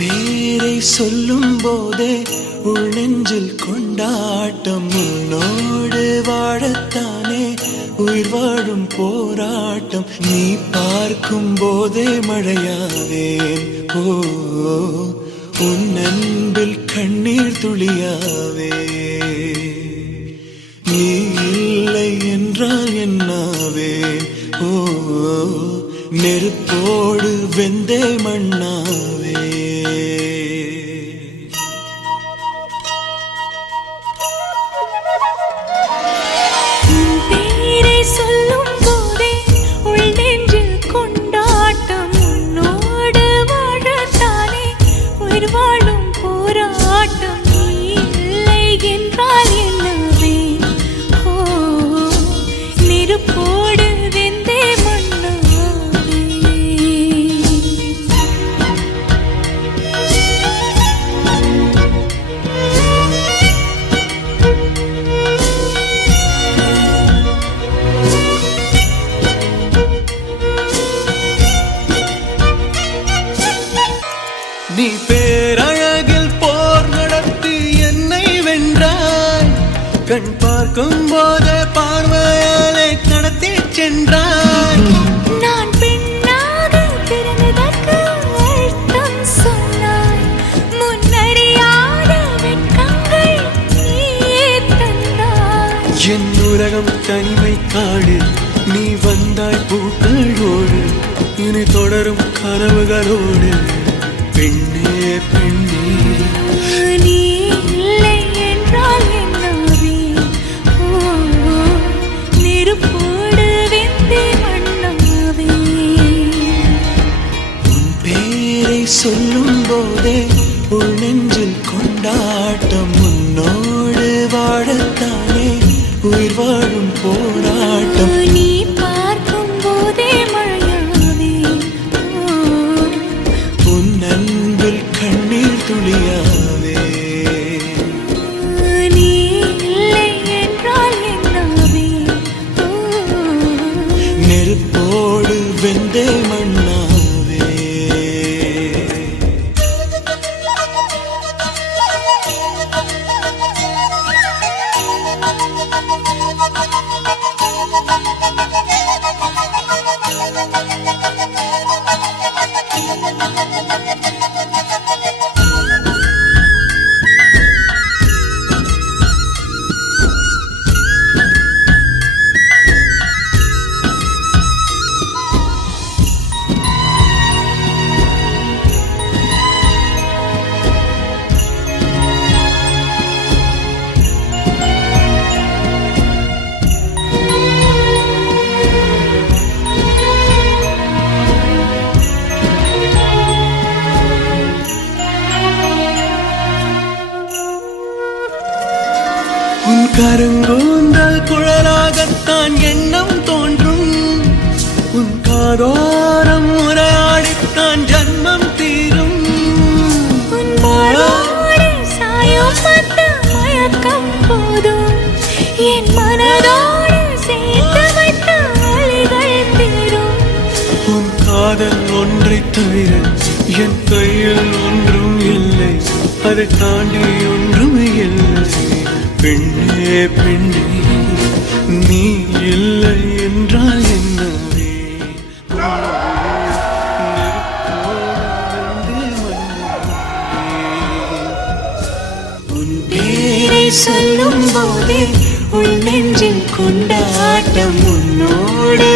பேரை சொல்லும் போதே உள் நெஞ்சில் கொண்டாட்டம். உன்னோடு வாழத்தானே உயிர் வாழும் போராட்டம். நீ பார்க்கும் போதே மழையாவேன். ஓ உன் அன்பில் கண்ணீர் துளியாவே. நீ இல்லை என்றால் என்னாவேன். ஓ நெருப்போடு வெந்தே மண்ணாவே. சொல்லும் போதே உள் நெஞ்சில் கொண்டாட்டம். உன்னோடு வாழத்தானே உயிர் வாழும் போராட்டம். நீ இல்லை என்றால் என்னவே. ஓ நெருப்போடு வெந்தே மண்ணாவே. நீ பேரழகில் போர் நடத்தி என்னை வென்றாய். கண் பார்க்கும் போதே பார்வையாலே கடத்தி சென்றாய். நான் பெண்ணாக பிறந்ததற்கு அர்த்தம் சொன்னாய். முன்னறியாத வெட்கங்கள் நீயே தந்தாய். என் உலகம் தனிமை காடு. நீ வந்தாய் பூக்களோடு. இனி தொடரும் கனவுகளோடு. பெண்ணே பெண்ணே நீ இல்லை என்றால் என்னவே. ஓ நெருப்போடு வெந்தே மண்ணாவே. உன் பேரை சொல்லும் போதே உள் நெஞ்சில் கொண்டாட்டம். உன்னோடு வாழத்தானே உயிர் வாழும் போராட்டம். நீ பார்க்கும் போதே மழையாவே. உன் அன்பில் கண்ணீர் துளியாவே. நீ இல்லை என்றால் என்னவே. நெருப்போடு வெந்தே மண்ணாவே. உன் கருங்கூந்தல் குழலாகத்தான் எண்ணம் தோன்றும். உன் காதோரம் உரையாடித்தான் ஜன்மம் தீரும். உன் மாறோடு சாயம் பட்ட மயக்கம் போதும். என் மனதோடு சேர்த்து வைத்த வழிகள் தீரும். உன் காதல் ஒன்றை தவிர என் கையில் ஒன்றும் இல்லை. அதை தாண்டி ஒன்றும் இல்லை. பெண்ணே பெண்ணே நீ இல்லை என்றால் என்னவே. உன் பேரை சொல்லும் போதே உள் நெஞ்சில் கொண்டாட்டம். உன்னோடு